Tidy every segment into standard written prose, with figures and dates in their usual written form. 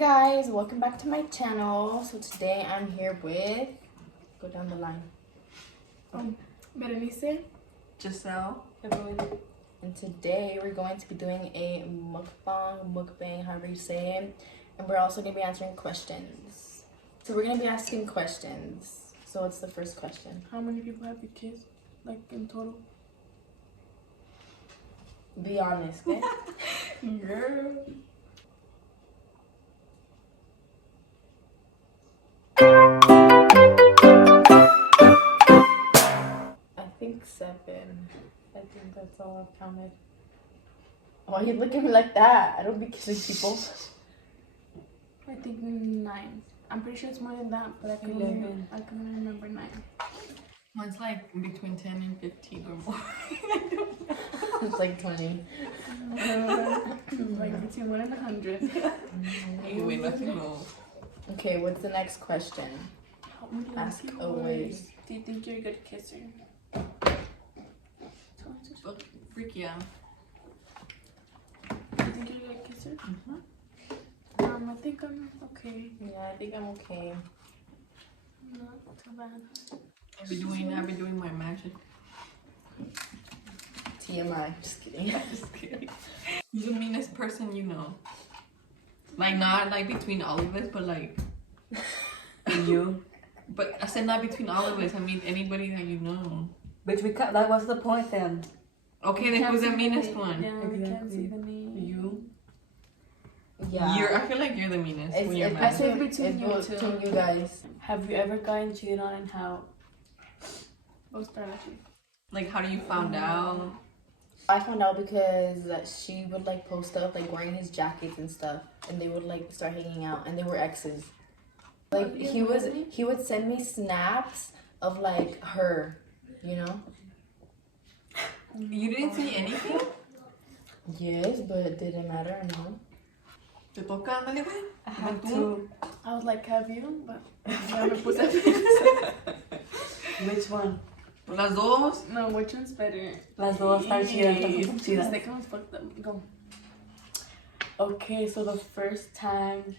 guys, welcome back to my channel. So today I'm here with, go down the line, Berenice, Giselle, and today we're going to be doing a mukbang, however you say it, and we're also going to be answering questions. So we're going to be asking questions. So what's the first question? how many people have your kids, like in total? Be honest, okay? Girl. I think 7. I think that's all I've counted. Why you look at me like that? I don't be kissing people. I think 9. I'm pretty sure it's more than that, but I can only remember 9. mine's like between 10 and 15 or more. It's like 20. Like between 1 and 100. Anyway, let's go. Okay, what's the next question? How many Ask people always. do you think you're a good kisser? But freak yeah. Do you think you're a good kisser? I think I'm okay. Yeah, I think I'm okay. Not too bad. I've been doing my magic. TMI, just kidding. Just kidding. You're the meanest person you know. Like not like between all of us, but like You. But I said not between all of us. I mean anybody that you know. But we cut. That was the point then. Okay, then who's the meanest one? Yeah, we can't see the name. You. Yeah. I feel like you're the meanest It's, when you're it's mad. between you guys. Have you ever gotten cheated on and how? We'll start with you. Like how do you found out? I found out because she would like post stuff like wearing his jackets and stuff, and they would like start hanging out, and they were exes. Like he would send me snaps of like her, you know. You didn't see anything? Yes, but did it matter or no? Te toca, ándale, güey. I had to. I was like, have you? But ya me puse Which one? Las dos. No, which one's better? Las dos están chidas. Las dos The están chidas. second one's fucked up. Go. Okay, so the first time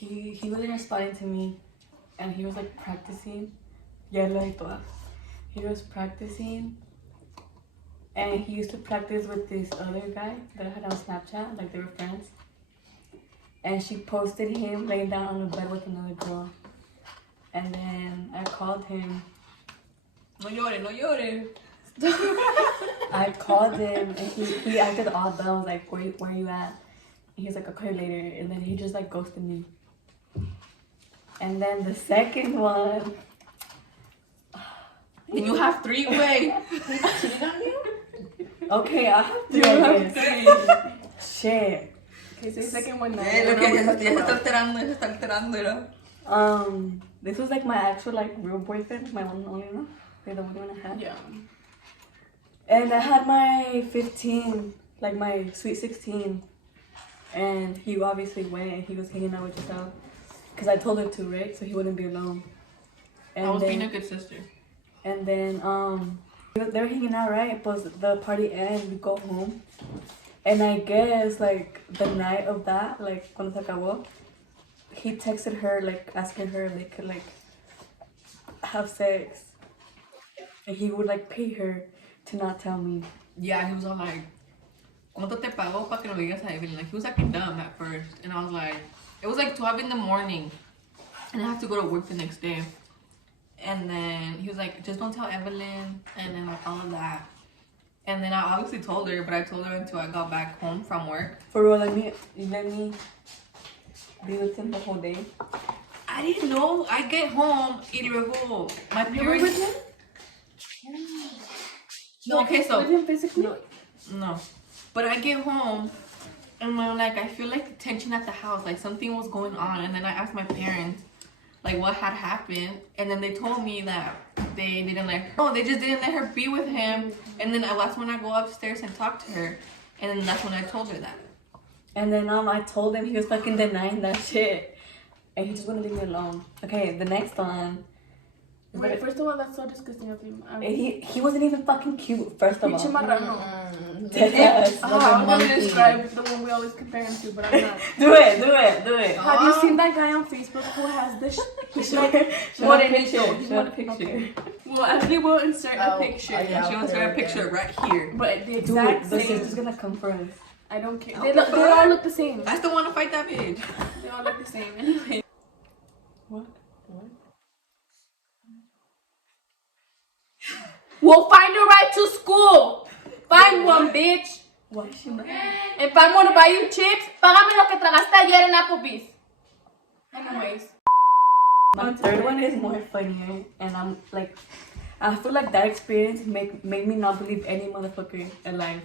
He wasn't responding to me, and he was like practicing. Ya lo y todas. He was practicing, and he used to practice with this other guy that I had on Snapchat. Like they were friends. And she posted him laying down on the bed with another girl. And then I called him. No llores, no llores. I called him and he acted odd, but I was like, where you at? And he's like, I'll call you later. And then he just like ghosted me. And then the second one. And you have 3 way. Okay, I have 3, You I have guess. 3. Shit. Okay, so the second one now. Lo que ya se está alterando, era. This was like my actual like real boyfriend, my one only one. Like the only one I had. Yeah. And I had my 15, like my sweet 16. And he obviously went and he was hanging out with Giselle. Because I told her to, right? So he wouldn't be alone. And I was being a good sister. And then, they were hanging out, right? But the party ended, we go home. And I guess, like, the night of that, like, cuando se acabó, he texted her, like, asking her if they could, like, have sex. And he would, like, pay her to not tell me. Yeah, he was all like, ¿cuánto te pagó para que no le digas a Evelyn? Like, he was acting dumb at first. And I was like, it was like 12 in the morning. And I have to go to work the next day. And then he was like, just don't tell Evelyn. And then like all of that. And then I obviously told her, but I told her until I got back home from work. For real, let me be with him the whole day. I didn't know. I get home y luego my parents. No, okay, so With him physically? no, but I get home and I'm like, I feel like tension at the house, like something was going on. And then I asked my parents, like, what had happened, and then they told me that they didn't let her. No, they just didn't let her be with him. And then that's when I go upstairs and talk to her, and then that's when I told her that. And then I told him, he was fucking denying that shit. And he just wouldn't leave me alone. Okay, the next one. Wait, first of all, that's so disgusting of him. He wasn't even fucking cute, first of all. Chimarrano. Yes. Like a I'm gonna monkey. describe the one we always compare him to, but I'm not. Do it. Have you seen that guy on Facebook who has this? He's like, Show a picture. Show a picture. Okay. Well, actually, we'll insert a picture. yeah. She wants to have a picture right here. But the Dude, exact the same. sister's gonna come for us. I don't care. Okay, They all look the same. I still want to fight that bitch. They all look the same. Anyway. What? We'll find a ride to school. Find one, bitch. Why is she mad? If I want to buy you chips, págame lo que tragaste ayer en Applebee's. Anyways. My third one is more funnier, and I'm like, I feel like that experience made me not believe any motherfucker alive.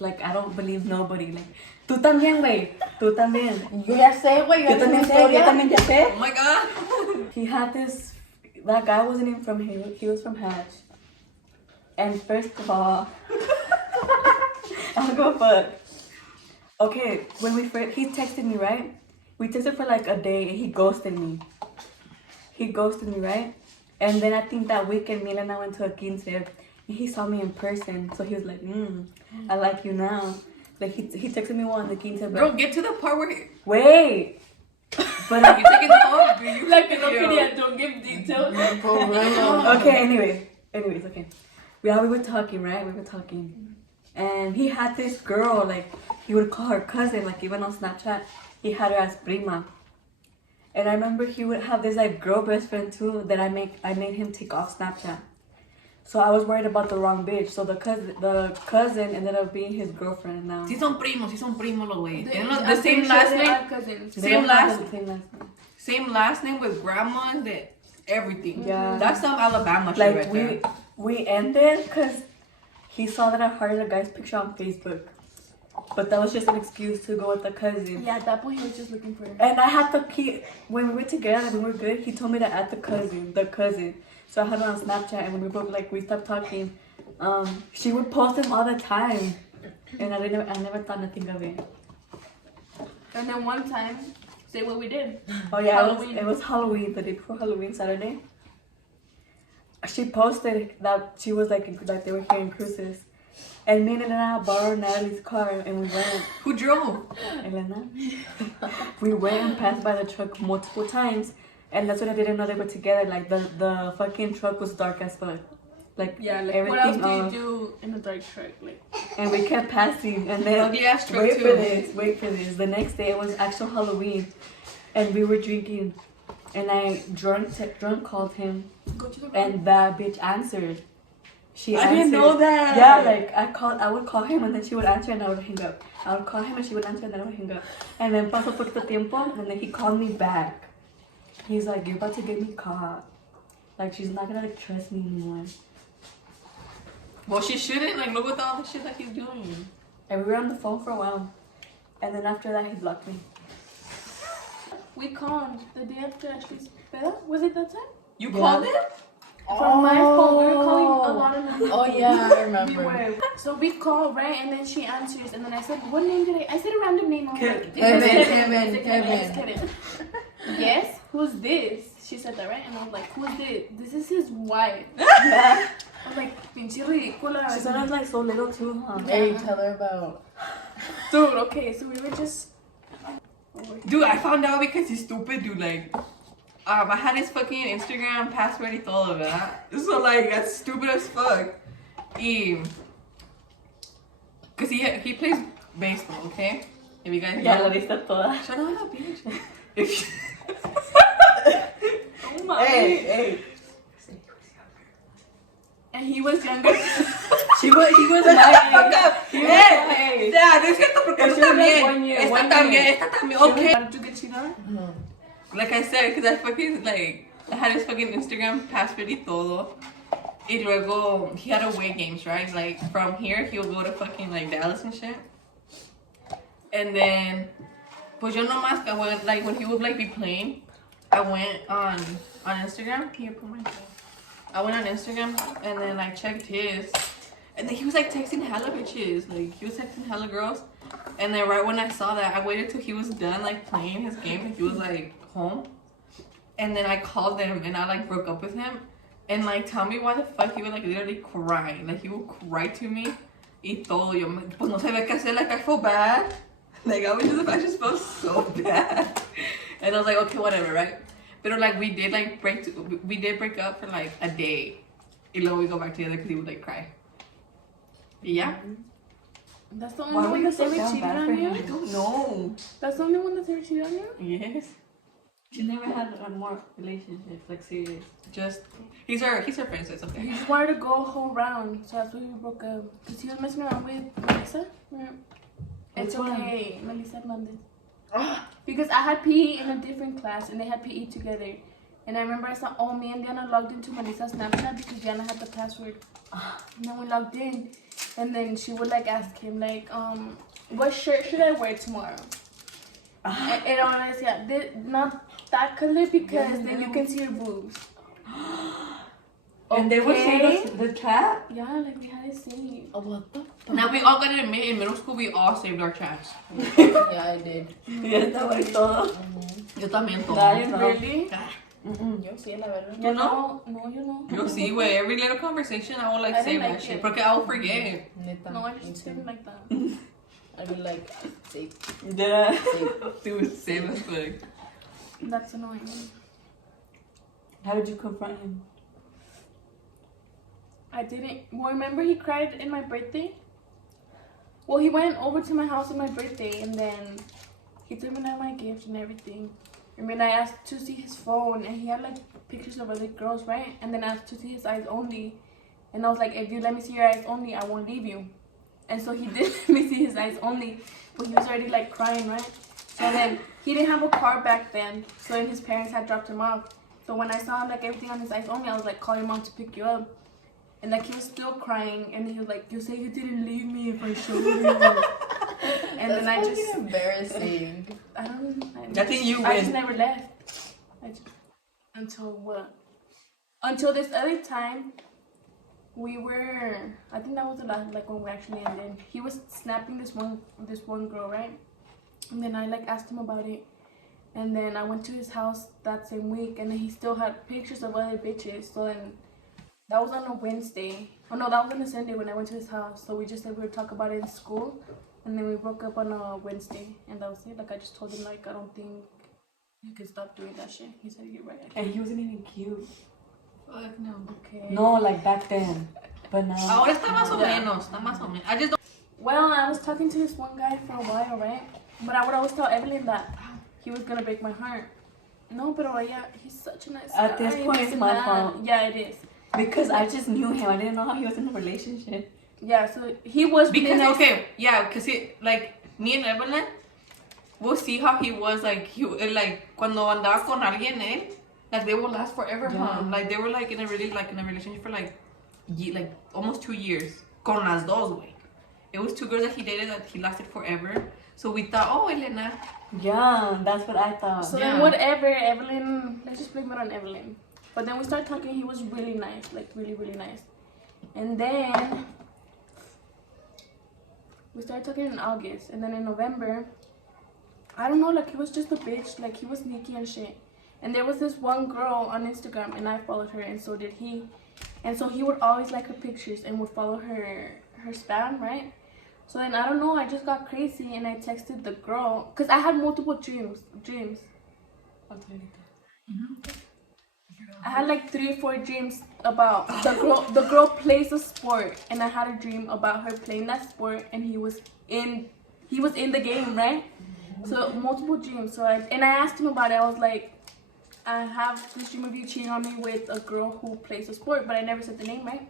Like, I don't believe nobody. Like, tú también, güey. Tú también. Yo ya sé, güey. Yo también sé. Yo también ya sé. Oh my god. He had this. That guy wasn't even from here. He was from Hatch. And first of all, I'm gonna fuck. Okay, when we first, he texted me, right? We texted for like a day, and he ghosted me. Right? And then I think that weekend, Mila and I went to a quince, and he saw me in person. So he was like, I like you now. Like, he texted me one on the quince, but... Bro, get to the part where Wait! But you taking the whole you Like in opinion, don't give details. okay, anyways, okay. We were talking, right? And he had this girl, like, he would call her cousin, like, even on Snapchat, he had her as prima. And I remember he would have this, like, girl best friend, too, that I made him take off Snapchat. So I was worried about the wrong bitch. So the cousin ended up being his girlfriend now. Sí son primos los güey. Tienen I'm the same pretty last sure they name. are cousins. They Same don't have last the same last name. Same last name with grandma and everything. Yeah. That's some Alabama shit Like, right there. we ended because he saw that I hearted a guy's picture on Facebook. But that was just an excuse to go with the cousin. Yeah, at that point he was just looking for her. And I had to keep, when we were together and we were good, he told me to add the cousin. So I had her on Snapchat, and when we both, like, we stopped talking, she would post him all the time. And I never thought nothing of it. And then one time, say what we did. Oh yeah, Halloween. it was Halloween, the day before Halloween, Saturday. She posted that she was like they were here in Cruces. And me and Elena borrowed Natalie's car and we went. Who drove? Elena. We went and passed by the truck multiple times, and that's when I didn't know they were together. Like the fucking truck was dark as fuck. Like, Yeah, like everything what else do off. you do in a dark truck? Like, And we kept passing, and then Ugly ass truck wait too. for this. The next day it was actual Halloween, and we were drinking, and I drunk called him, go to the and that bitch answered. She I answered. didn't know that. Yeah, like I would call him and then she would answer and I would hang up. I would call him and she would answer and then I would hang up. And then pasó poquito tiempo and then he called me back. He's like, "You're about to get me caught. Like, she's not gonna like trust me anymore." Well, she shouldn't. Like, look at all the shit that he's doing. And we were on the phone for a while. And then after that he blocked me. We called the day after Ashley's peda. Was it that time? You Yeah. called him? From my phone, we were calling a lot of them. Oh yeah, I We remember. were. So we called, right? And then she answers. And then I said, what name did I said a random name. I was like, Kevin, it's Kevin. It's Kevin. Yes? Who's this? She said that, right? And I was like, who's this? This is his wife. I was like, pinche ridícula. She sounded like so little too, huh? Hey, tell her about. Dude, okay, so we were just... Dude, I found out because he's stupid, dude. Like, I had his fucking Instagram password y todo, ¿verdad? So, like, that's stupid as fuck. Because he plays baseball, okay? If you guys Ya know. la viste toda. Shut up, bitch. If Oh my. Hey. And he was younger. He was Fuck my up. age. Ya, no es cierto porque She tú was like también. 1 year, Esta 1 también, year. esta también. Okay. How did you get cheated on? Like I said, because I fucking, like, I had his fucking Instagram password y todo. Y luego, he had away games, right? Like, from here, he would go to fucking, like, Dallas and shit. And then, pues yo nomás, like, when he would, like, be playing, I went on Instagram. Here, put my phone. I went on Instagram, and then, like, checked his. And then he was, like, texting hella bitches. Like, he was texting hella girls. And then right when I saw that, I waited till he was done, like, playing his game, and he was, like, home. And then I called him, and I, like, broke up with him. And like, tell me why the fuck he would like literally cry. Like, he would cry to me. Y todo. Yo, pues no sabía qué hacer. Like, I felt bad. Like, I just felt so bad. And I was like, okay, whatever, right? But like, we did break up for like a day. And then we go back together because he would like cry. Yeah. That's the Why only were one you that's so ever down cheated bad for on you? him? I don't know. That's the only one that's ever cheated on you? Yes. She never had a more relationships, like serious. Just he's her friend, so it's okay. He just wanted to go a whole round, so that's why we broke up. Because he was messing around with Melissa. It's Which one? okay, Melissa Hernandez. Because I had PE in a different class and they had PE together. And I remember I saw, oh, me and Diana logged into Melissa's Snapchat because Diana had the password. And then we logged in. And then she would like ask him, like, what shirt should I wear tomorrow? And I was like, not that color because then you can see your boobs. And they would say the chat? Yeah, like we had it saved. Oh, what the? Now we all got to admit, in middle school we all saved our chats. Yeah, I did. Ya estaba y todo. Yo también todo. Really? Yo sí, la verdad. You know? No, you know. Yo see with every little conversation I will like I save didn't that like shit. it. Porque I will forget. Neta. No, I me just too. didn't like that. I'd be like, safe, Yeah. safe. Dude, save as fuck. That's annoying. How did you confront him? I didn't. Well, remember he cried in my birthday? Well, he went over to my house on my birthday and then he took me out my gift and everything. I mean, I asked to see his phone and he had like pictures of other girls, right? And then I asked to see his eyes only. And I was like, if you let me see your eyes only, I won't leave you. And so he did let me see his eyes only. But he was already like crying, right? So then he didn't have a car back then. So then his parents had dropped him off. So when I saw like everything on his eyes only, I was like, call your mom to pick you up. And like he was still crying, and he was like, "You say you didn't leave me if I showed you." And That's then I just, embarrassing. I think you I just win. never left. Until what? Until this other time, we were. I think that was the last, like when we actually ended. He was snapping this one girl, right? And then I like asked him about it, and then I went to his house that same week, and then he still had pictures of other bitches. So then. That was on a Wednesday. Oh no, that was on a Sunday when I went to his house. So we just said we would talk about it in school. And then we broke up on a Wednesday. And that was it. Like I just told him like I don't think you can stop doing that shit. He said you're right. And he wasn't even cute. Fuck no. Okay. No, like back then. But now. Ahora está más o menos. Está más o menos. I just don't. Well, I was talking to this one guy for a while, right? But I would always tell Evelyn that he was gonna break my heart. No, but yeah, he's such a nice guy. At this point, it's my fault. Yeah, it is. Because I just knew him. I didn't know how he was in a relationship. Yeah, so he was really Because nice. okay, yeah, because he like me and Evelyn, we'll see how he was like like cuando andaba con alguien él, like they will last forever, huh? Like they were like in a relationship for like almost 2 years. Con las dos, güey. It was 2 girls that he dated that he lasted forever. So we thought, oh, Elena. Yeah, that's what I thought. So then whatever, Evelyn, let's just blame it on Evelyn. But then we started talking, he was really nice, like really, really nice. And then we started talking in August. And then in November, I don't know, like he was just a bitch, like he was sneaky and shit. And there was this one girl on Instagram and I followed her and so did he. And so he would always like her pictures and would follow her spam, right? So then I don't know, I just got crazy and I texted the girl, because I had multiple dreams. I'll tell you that. I had like 3 or 4 dreams about the girl plays a sport and I had a dream about her playing that sport and he was in the game, right? So multiple dreams. So I asked him about it. I was like, I have this dream of you cheating on me with a girl who plays a sport, but I never said the name, right?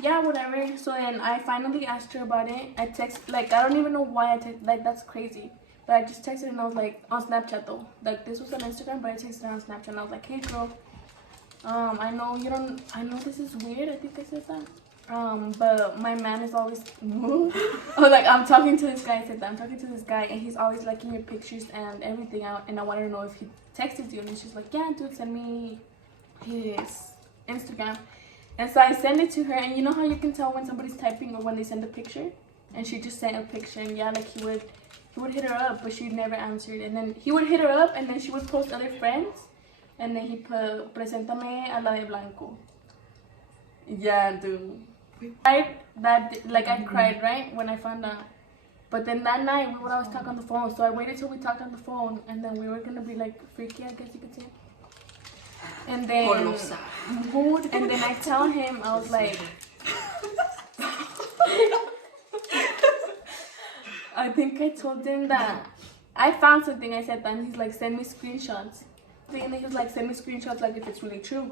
Yeah, whatever. So then I finally asked her about it. I text, like, I don't even know why I text, like, that's crazy. But I just texted and I was like, on Snapchat though. Like, this was on Instagram, but I texted her on Snapchat and I was like, hey girl, I know this is weird. I think I said that. But my man is always, I'm talking to this guy. I said that I'm talking to this guy and he's always liking your pictures and everything out. And I wanted to know if he texted you. And she's like, yeah, dude, send me his Instagram. And so I sent it to her, and you know how you can tell when somebody's typing or when they send a picture? And she just sent a picture, and yeah, like he would hit her up, but she never answered. And then he would hit her up, and then she would post other friends, and then he put, preséntame a la de blanco. Yeah, dude. I cried, right, when I found out. But then that night, we would always talk on the phone. So I waited till we talked on the phone, and then we were gonna be like freaky, I guess you could say. And then, and then I tell him, I was like, I think I told him that I found something. I said that, and he's like, send me screenshots. And then he was like, send me screenshots, like if it's really true.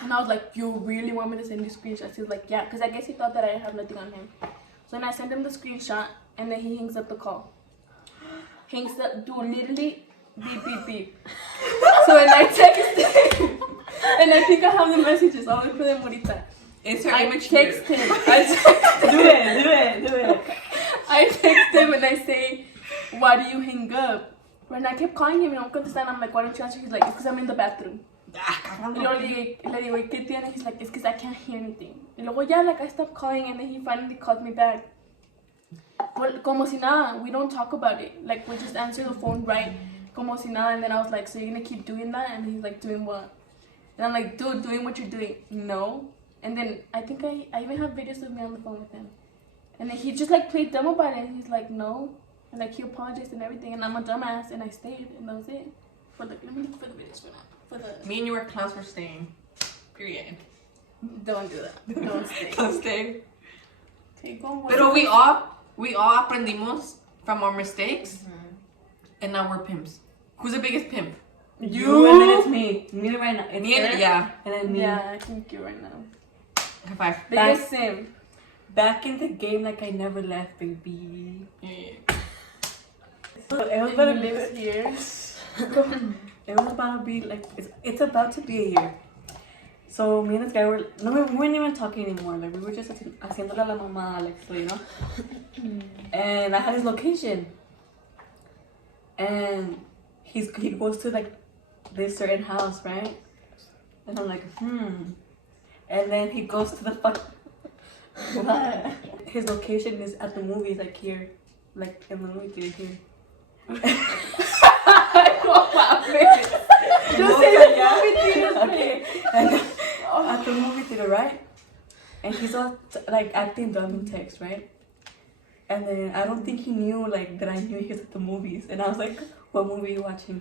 And I was like, you really want me to send you screenshots? He was like, yeah, because I guess he thought that I didn't have nothing on him. So then I sent him the screenshot, and then he hangs up the call. Hangs up, dude, literally, beep, beep, beep. So then I text him, and I think I have the messages. I'll wait for them ahorita. Insert I image text here. him. Do it. I text him and I say, why do you hang up? When I kept calling him and I don't understand, I'm like, why don't you answer? He's like, it's because I'm in the bathroom. Y luego le digo, ¿y qué tiene? He's like, it's because I can't hear anything. Y luego ya, like, I stopped calling and then he finally called me back. Well, como si nada, we don't talk about it. Like, we just answer the phone right, como si nada. And then I was like, so you're gonna keep doing that? And he's like, doing what? And I'm like, dude, doing what you're doing. No. And then I think I even have videos of me on the phone with him. And then he just like played dumb about it. And he's like, no. And like he apologized and everything. And I'm a dumbass and I stayed. And that was it. For like, let me look for the videos for now. For the... Me and you were clowns for staying. Period. Don't do that. Don't stay. Don't stay. Take on what. Pero we all aprendimos from our mistakes. And now we're pimps. Who's the biggest pimp? You and then it's me. Me right now. It's Me and her, yeah. And then me. Yeah, I think you right now. High five. Biggest sim. Back in the game like I never left, baby. Yeah. So it was about to He be. lives here. It was about to be like it's about to be a year. So me and this guy were we weren't even talking anymore. Like we were just haciéndole a la mamá, like so, you know. And I had his location. And he goes to like this certain house, right? And I'm like, And then he goes to the what? His location is at the movies, like here, like in the movie theater here. Okay. And at the movie theater, right? And he's all like acting dumb in text, right? And then I don't think he knew like that I knew he was at the movies. And I was like, what movie are you watching?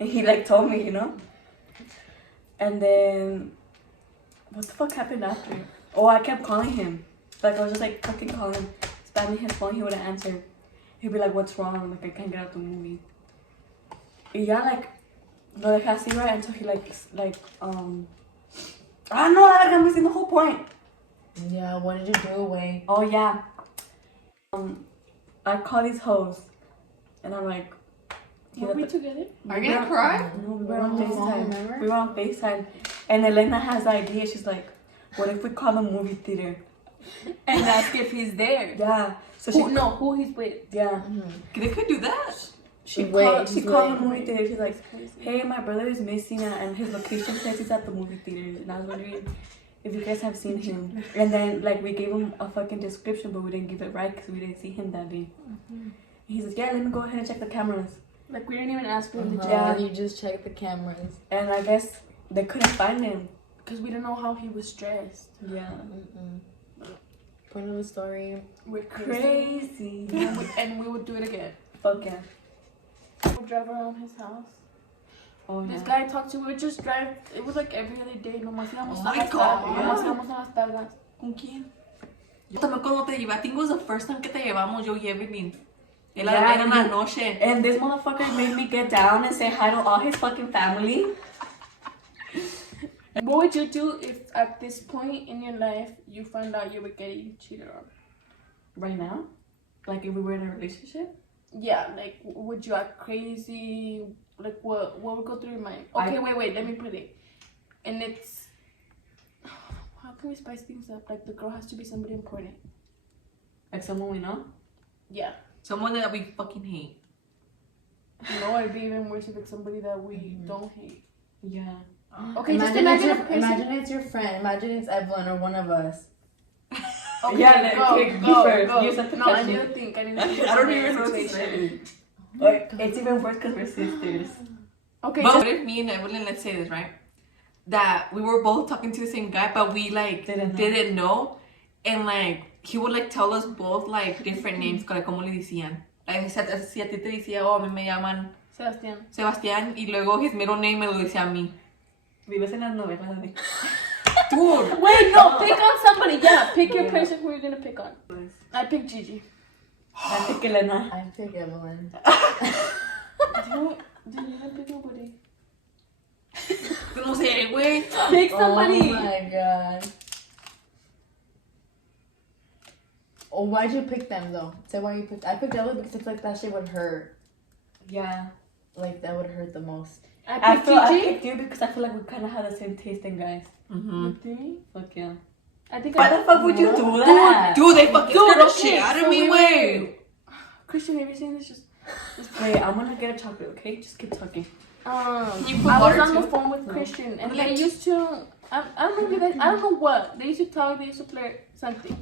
And he like told me, you know? And then what the fuck happened after? Oh, I kept calling him. Like I was just like fucking calling him, spamming his phone, he wouldn't answer. He'd be like, what's wrong? Like I can't get out the movie. Yeah, like no dejé así, right? Until he no, I'm missing the whole point. Yeah, what did you do away? Oh yeah. I call these hoes and I'm like, Were we together? Are you gonna cry? No, we were on FaceTime. Remember? We were on FaceTime. And Elena has the idea. She's like, what if we call the movie theater? And ask if he's there. Yeah. So Who he's with. Yeah. They could do that. She Wait, called the movie theater. She's like, hey, my brother is missing and his location says he's at the movie theater. And I was wondering if you guys have seen him. And then like we gave him a fucking description, but we didn't give it right because we didn't see him that day. He says, yeah, let me go ahead and check the cameras. Like we didn't even ask for him to check. Yeah. You just check the cameras. And I guess they couldn't find him. Because we didn't know how he was dressed. Yeah. Point of the story. We're Crazy. and we would do it again. Fuck yeah. We would drive around his house. Oh yeah. This guy I talked to, we would just drive. It was like every other day. Nomás íbamos Oh my a las God. nomás íbamos a las tardas. ¿Con quién? Yo también cuando te llevé. I think it was the first time que te llevamos yo y Evelyn. Era Yeah, una noche. And this motherfucker made me get down and say hi to all his fucking family. What would you do if at this point in your life you found out you were getting cheated on? Right now? Like if we were in a relationship? Yeah, like would you act crazy? Like what would go through your mind? Okay, wait, let me put it. And it's how can we spice things up? Like the girl has to be somebody important. Like someone we know? Yeah. Someone that we fucking hate. No, it'd be even worse if it's somebody that we don't hate. Yeah. Okay, just imagine a person. Imagine it's your friend. Imagine it's Evelyn or one of us. Okay, Yeah, go, you first. go. You set the No, I question. didn't think. I don't even know what to situation. say. It's even worse because we're sisters. Okay, But just what if me and Evelyn, let's say this, right? that we were both talking to the same guy, but we like didn't know. And like he would like tell us both like different names, like como le decían. Like si a ti te decía, oh, a mí me llaman Sebastián, y luego his middle name me lo decía a mí. Vives en las novelas de... Dude. Wait, no, pick on somebody. Yeah, pick your person who you're gonna pick on. I pick Gigi. I pick Elena. I pick Evelyn. You didn't pick nobody. No sé, güey. Pick somebody. Oh my god. Oh, why'd you pick them though? Say why you picked. I picked Evelyn because I feel like that shit would hurt. Yeah. Like that would hurt the most. I picked picked you because I feel like we kind of have the same taste in guys. Gigi. Fuck yeah. I think Why the fuck would you do that? Dude, they fucking scared the okay, shit out of so me, way. Christian, have you seen this? Just Wait, I'm gonna get a chocolate, okay? Just keep talking. I You put was water on the too? phone with Christian, and Like- they used to. I don't know if you guys. I don't know what they used to talk. They used to flirt something.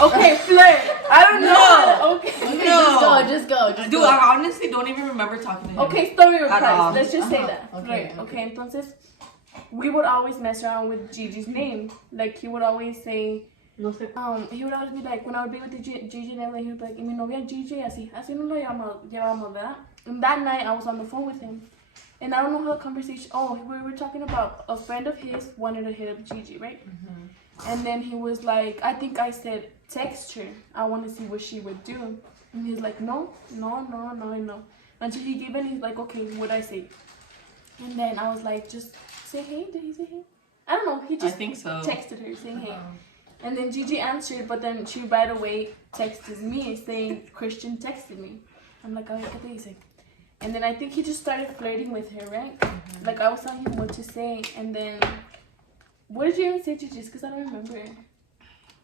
Okay, flirt. I don't know. Okay. Okay, No. just go. Dude, go. I honestly don't even remember talking to him. Okay, story of At Christ. all. Let's just say Uh-huh. that. Okay, Flirt. okay. Okay, entonces we would always mess around with Gigi's name. Like he would always say. No sé. He would always be like, when I would be with the Gigi and everything, he would be like, y mi novia Gigi, así no lo llevamos, ¿verdad? And that night, I was on the phone with him. And I don't know how the conversation, we were talking about a friend of his wanted to hit up Gigi, right? Mm-hmm. And then he was like, I think I said, text her. I want to see what she would do. And he's like, no. Until he gave in, he's like, okay, what'd I say? And then I was like, just say hey. Did he say hey? I don't know. He I just think so. texted her saying hey. And then Gigi answered, but then she right away texted me saying, Christian texted me. I'm like, ¿qué te dice? And then I think he just started flirting with her, right? Mm-hmm. Like I was telling him what to say, and then what did you even say, Gigi? Because I don't remember.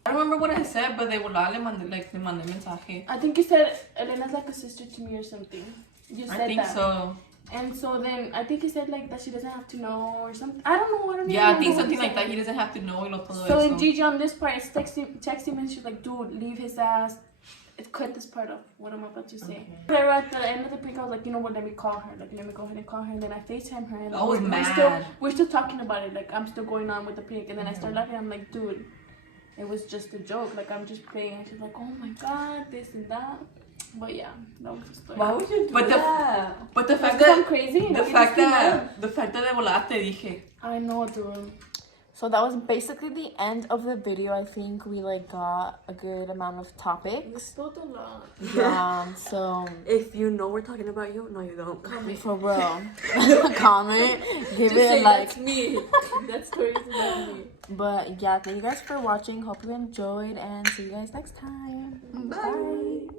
I don't remember what I said, but le mandé mensaje. I think you said Elena's like a sister to me or something. You said I think that. so. And so then I think he said like that she doesn't have to know or something. I don't know. Yeah, I think remember what something he like said. that. He doesn't have to know y lo todo So eso. then Gigi on this part is texting and she's like, dude, leave his ass. Cut this part off, what I'm about to say. Okay. But at the end of the pic, I was like, you know what, let me call her. Like, let me go ahead and call her. And then I FaceTime her. And I was we're still talking about it. Like, I'm still going on with the pic. And then I start laughing. I'm like, dude, it was just a joke. Like, I'm just playing. And she's like, oh my God, this and that. But yeah, that was the story. Why would you do that? But the fact Because I'm that crazy. the fact that de volada te dije. I know, dude. So that was basically the end of the video. I think we like got a good amount of topics. Spoke a lot. So If you know we're talking about you, no, you don't. for real, comment, give Just it say, a like. that's me. That story is about me. But yeah, thank you guys for watching. Hope you enjoyed, and see you guys next time. Bye.